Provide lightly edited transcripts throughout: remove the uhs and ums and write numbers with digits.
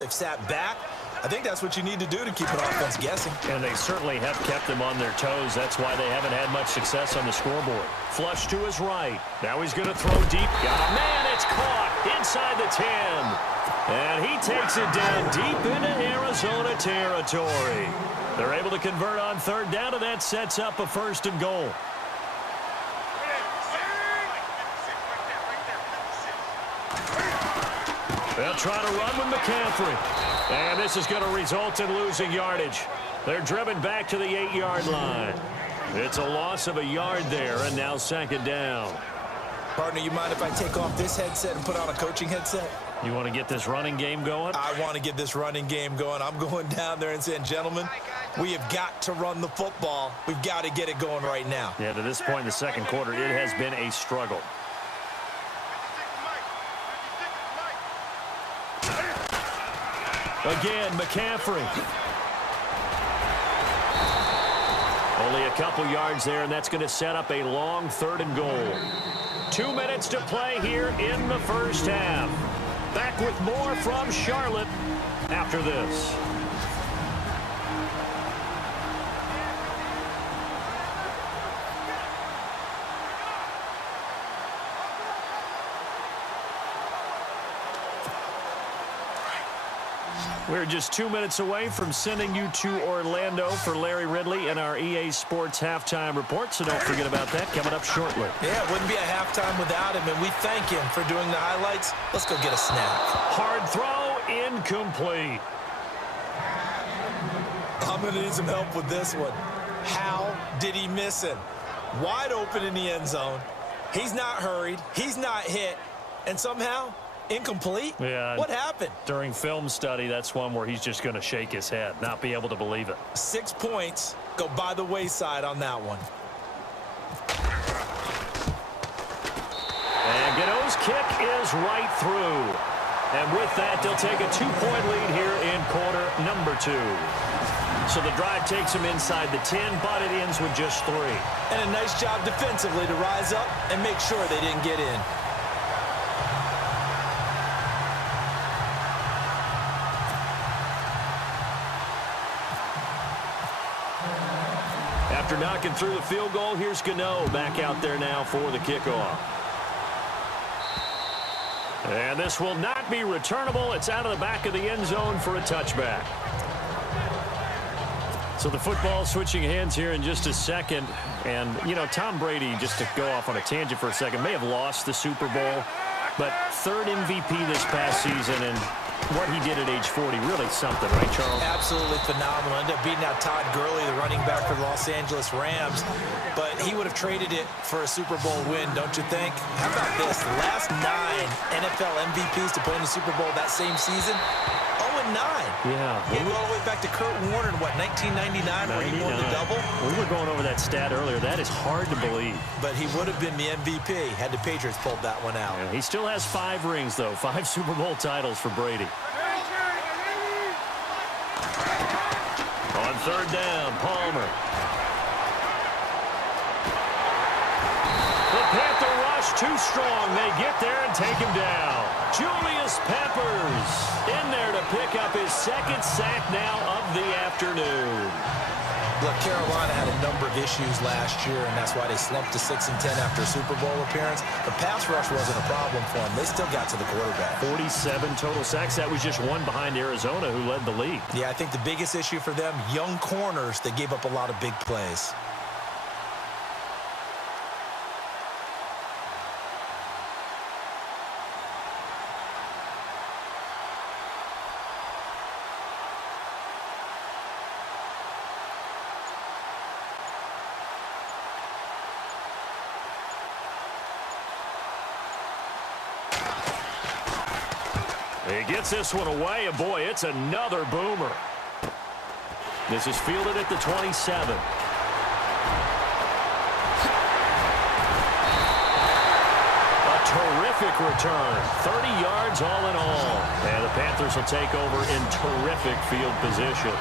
They've sat back. I think that's what you need to do to keep an offense guessing. And they certainly have kept them on their toes. That's why they haven't had much success on the scoreboard. Flush to his right. Now he's going to throw deep. Got a man. It's caught inside the 10. And he takes it down deep into Arizona territory. They're able to convert on third down, and that sets up a 1st and goal. They'll try to run with McCaffrey. And this is going to result in losing yardage. They're driven back to the 8-yard line. It's a loss of a yard there, and now 2nd down. Partner, you mind if I take off this headset and put on a coaching headset? You want to get this running game going? I want to get this running game going. I'm going down there and saying, gentlemen, we have got to run the football. We've got to get it going right now. Yeah, to this point in the 2nd quarter, it has been a struggle. Again, McCaffrey. Only a couple yards there, and that's going to set up a long 3rd and goal. 2 minutes to play here in the 1st half. Back with more from Charlotte after this. We're just 2 minutes away from sending you to Orlando for Larry Ridley and our EA Sports Halftime Report, so don't forget about that coming up shortly. Yeah, it wouldn't be a halftime without him, and we thank him for doing the highlights. Let's go get a snap. Hard throw, incomplete. I'm going to need some help with this one. How did he miss him? Wide open in the end zone. He's not hurried. He's not hit. And somehow, incomplete? Yeah. What happened? During film study, that's one where he's just going to shake his head, not be able to believe it. 6 points go by the wayside on that one. And Gano's kick is right through. And with that, they'll take a 2-point lead here in quarter number 2. So the drive takes them inside the 10, but it ends with just 3. And a nice job defensively to rise up and make sure they didn't get in. After knocking through the field goal, here's Gano back out there now for the kickoff. And this will not be returnable. It's out of the back of the end zone for a touchback. So the football switching hands here in just a second. And, you know, Tom Brady, just to go off on a tangent for a second, may have lost the Super Bowl, but 3rd MVP this past season, and what he did at age 40, really something, right, Charles? Absolutely phenomenal. Ended up beating out Todd Gurley, the running back for the Los Angeles Rams. But he would have traded it for a Super Bowl win, don't you think? How about this? The last 9 NFL MVPs to play in the Super Bowl that same season, 0-9. Yeah. You go all the way back to Kurt Warner in, what, 1999, where he won the double? We were going over that stat earlier. That is hard to believe. But he would have been the MVP had the Patriots pulled that one out. Yeah, he still has 5 rings, though. 5 Super Bowl titles for Brady. On 3rd down, Palmer. The Panther rush too strong. They get there and take him down. Julius Peppers in there to pick up his 2nd sack now of the afternoon. Look, Carolina had a number of issues last year, and that's why they slumped to 6-10 after a Super Bowl appearance. The pass rush wasn't a problem for them. They still got to the quarterback. 47 total sacks. That was just one behind Arizona, who led the league. Yeah, I think the biggest issue for them, young corners, they gave up a lot of big plays. He gets this one away, and boy, it's another boomer. This is fielded at the 27. A terrific return. 30 yards all in all. And the Panthers will take over in terrific field position.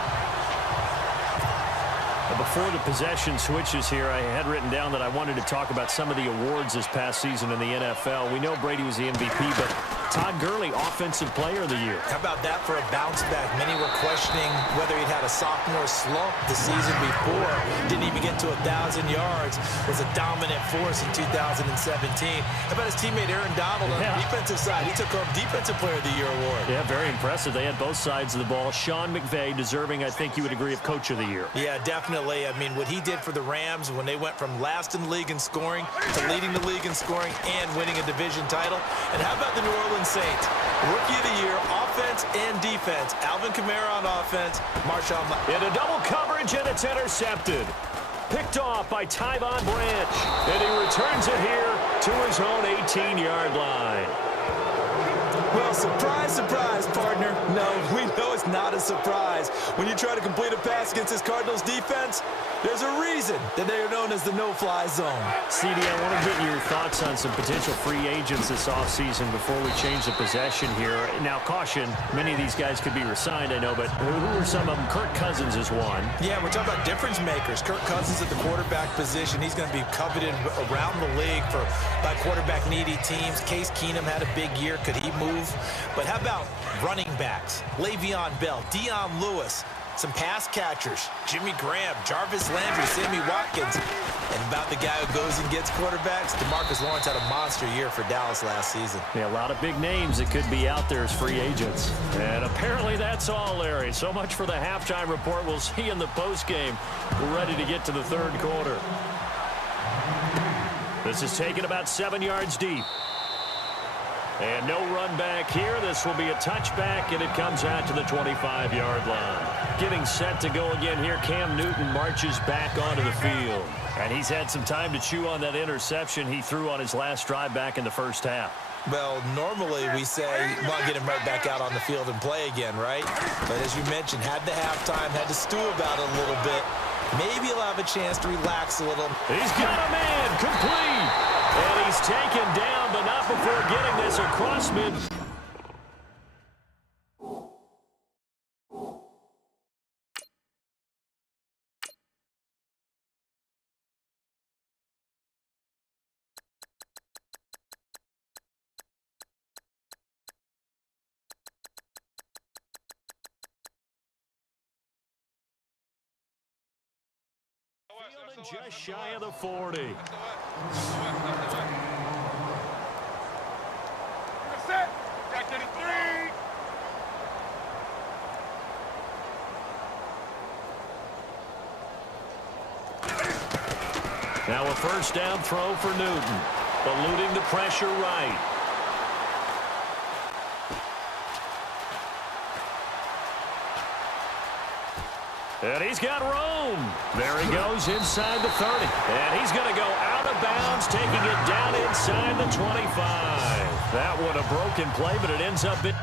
Before the possession switches here, I had written down that I wanted to talk about some of the awards this past season in the NFL. We know Brady was the MVP, but Todd Gurley, Offensive Player of the Year. How about that for a bounce back? Many were questioning whether he'd had a sophomore slump the season before. Didn't even get to 1,000 yards. Was a dominant force in 2017. How about his teammate Aaron Donald on the defensive side? He took home Defensive Player of the Year award. Yeah, very impressive. They had both sides of the ball. Sean McVay deserving, I think you would agree, of Coach of the Year. Yeah, definitely. I mean, what he did for the Rams when they went from last in the league in scoring to leading the league in scoring and winning a division title. And how about the New Orleans Saints? Rookie of the Year, offense and defense. Alvin Kamara on offense, Marshawn. Into double coverage, and it's intercepted. Picked off by Tyvon Branch. And he returns it here to his own 18-yard line. Well, surprise, surprise, partner. No, we know it's not a surprise. When you try to complete a pass against this Cardinals defense, there's a reason that they are known as the no-fly zone. CD, I want to get your thoughts on some potential free agents this offseason before we change the possession here. Now, caution, many of these guys could be resigned, I know, but who are some of them? Kirk Cousins is one. Yeah, we're talking about difference makers. Kirk Cousins at the quarterback position. He's going to be coveted around the league by quarterback-needy teams. Case Keenum had a big year. Could he move? But how about running backs? Le'Veon Bell, Dion Lewis, some pass catchers, Jimmy Graham, Jarvis Landry, Sammy Watkins. And about the guy who goes and gets quarterbacks, DeMarcus Lawrence had a monster year for Dallas last season. Yeah, a lot of big names that could be out there as free agents. And apparently that's all, Larry. So much for the halftime report. We'll see you in the postgame. We're ready to get to the third quarter. This is taken about 7 yards deep. And no run back here. This will be a touchback, and it comes out to the 25-yard line. Getting set to go again here. Cam Newton marches back onto the field. And he's had some time to chew on that interception he threw on his last drive back in the first half. Well, normally we say, well, get him right back out on the field and play again, right? But as you mentioned, had the halftime, had to stew about it a little bit. Maybe he'll have a chance to relax a little. He's got a man, complete. And he's taken down, but not before getting this across mid. Just shy of the 40. Now a first down throw for Newton. Eluding the pressure right. And he's got room. There he goes inside the 30. And he's going to go out of bounds, taking it down inside the 25. That one a broken play, but it ends up in...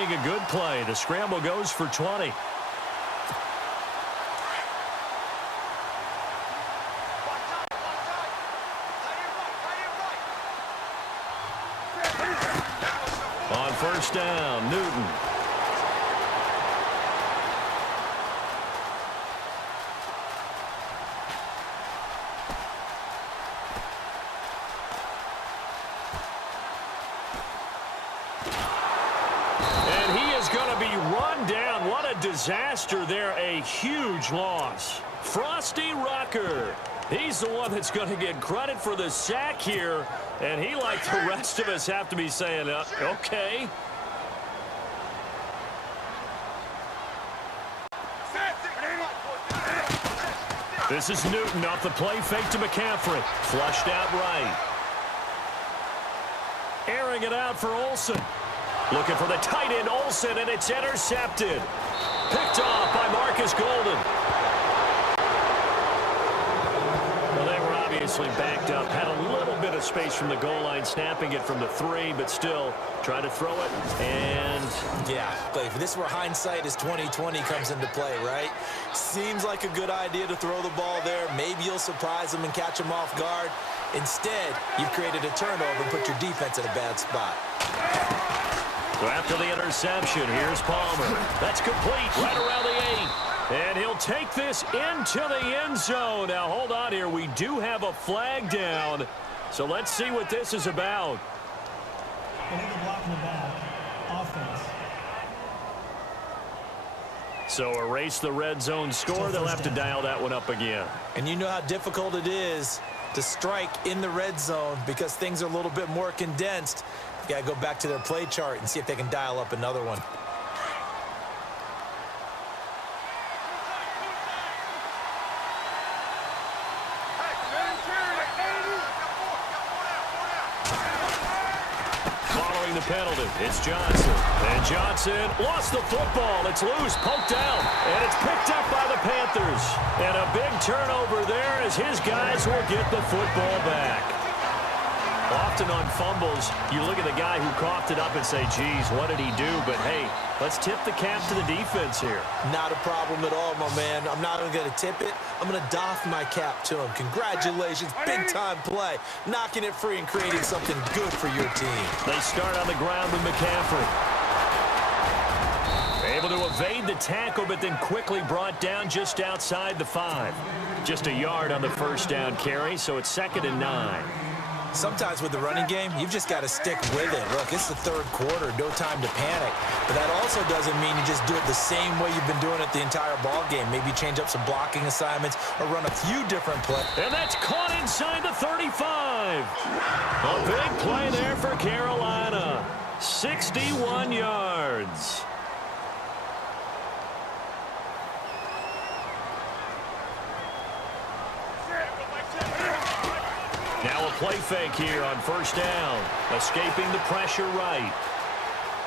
A good play. The scramble goes for 20. On first down, Newton. disaster there, a huge loss. Frosty Rucker. He's the one that's going to get credit for the sack here, and he, like the rest of us, have to be saying, okay. This is Newton off the play fake to McCaffrey. Flushed out right. Airing it out for Olsen. Looking for the tight end, Olsen, and it's intercepted. Picked off by Marcus Golden. Well, they were obviously backed up. Had a little bit of space from the goal line, snapping it from the 3, but still try to throw it. And yeah, Clay, this is where hindsight is 20/20 comes into play, right? Seems like a good idea to throw the ball there. Maybe you'll surprise them and catch them off guard. Instead, you've created a turnover and put your defense in a bad spot. So after the interception, here's Palmer. That's complete right around the 8. And he'll take this into the end zone. Now, hold on here. We do have a flag down. So let's see what this is about. Illegal block in the back. Offense. So erase the red zone score. They'll have to dial that one up again. And you know how difficult it is to strike in the red zone because things are a little bit more condensed. You got to go back to their play chart and see if they can dial up another one. Following the penalty, it's Johnson. And Johnson lost the football. It's loose, poked out, and it's picked up by the Panthers. And a big turnover there as his guys will get the football back. Often on fumbles, you look at the guy who coughed it up and say, geez, what did he do? But, hey, let's tip the cap to the defense here. Not a problem at all, my man. I'm not even going to tip it. I'm going to doff my cap to him. Congratulations, big-time play. Knocking it free and creating something good for your team. They start on the ground with McCaffrey. Able to evade the tackle, but then quickly brought down just outside the 5. Just a yard on the first down carry, so it's 2nd and 9. Sometimes with the running game, you've just got to stick with it. Look, it's the 3rd quarter, no time to panic. But that also doesn't mean you just do it the same way you've been doing it the entire ball game. Maybe change up some blocking assignments or run a few different plays. And that's caught inside the 35. A big play there for Carolina. 61 yards. Now a play fake here on first down. Escaping the pressure right.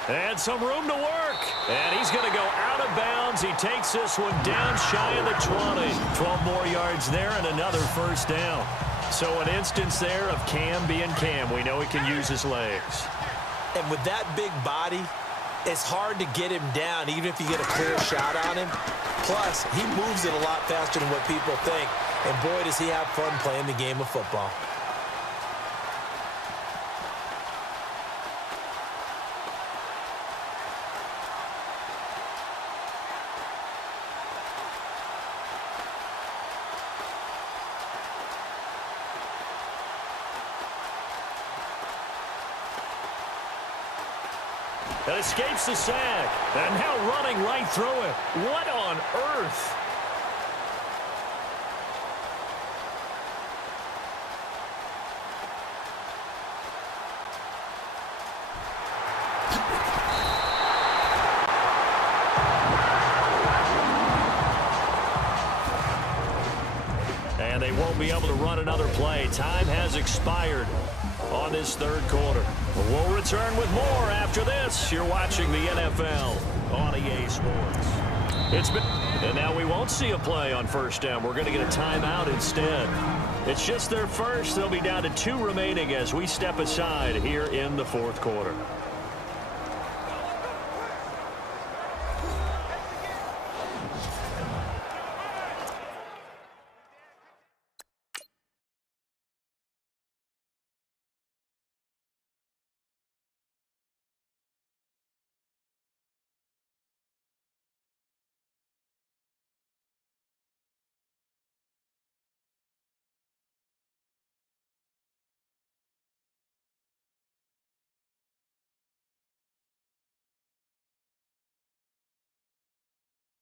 And some room to work. And he's going to go out of bounds. He takes this one down shy of the 20. 12 more yards there and another first down. So an instance there of Cam being Cam. We know he can use his legs. And with that big body, it's hard to get him down, even if you get a clear shot on him. Plus, he moves it a lot faster than what people think. And boy, does he have fun playing the game of football. And escapes the sack. And now running right through it. What on earth? And they won't be able to run another play. Time has expired on this 3rd quarter. We'll return with more after this. You're watching the NFL on EA Sports. And now we won't see a play on first down. We're going to get a timeout instead. It's just their first. They'll be down to 2 remaining as we step aside here in the 4th quarter.